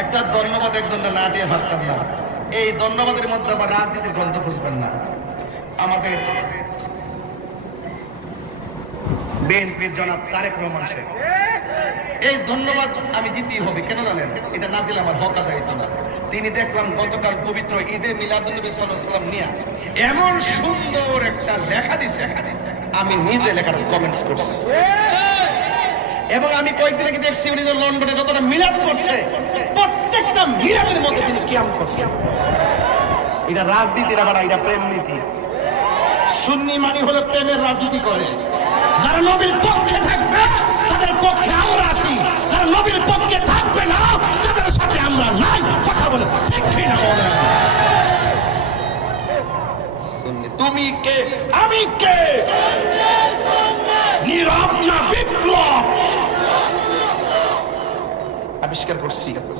একটা ধন্যবাদ একজনটা না দিয়ে ভাবতাম না। এই ধন্যবাদের মধ্যে আবার রাজনীতির গ্রন্থ খুঁজবেন না। আমাদের বিএনপির জনাব তারেক রহমান সাহেব, এই ধন্যবাদ আমি দিতেই হবে। কেন জানেন? এটা না দিলে আমার হত্যা দায়িত্ব না। তিনি দেখলাম গতকাল পবিত্র ঈদে মিলাদুন্নবী সাল্লাল্লাহু আলাইহি ওয়াসাল্লাম নিয়ে এমন সুন্দর একটা লেখা দিছে, আমি নিজে লেখাটা কমেন্টস করছি। এবং আমি কয়েকদিন আগে দেখছি উনি লন্ডনে যতটা মিলাদ করছে, প্রত্যেকটা মিলাদের মধ্যে তিনি কিয়াম করছে। এটা রাজনীতির আবার এটা প্রেম নীতি। সুন্নি মানি হলো প্রেমের রাজনীতি করে। যারা নবীর পক্ষে থাকবে তাদের পক্ষে আমরা আছি, যারা নবীর পক্ষে থাকবে না তাদের সাথে আমরা নাই। কথা বলে ঠিক না বলেন? তুমি কে, আমি কে? নীরব না বিপ্লব আবিষ্কার করছি।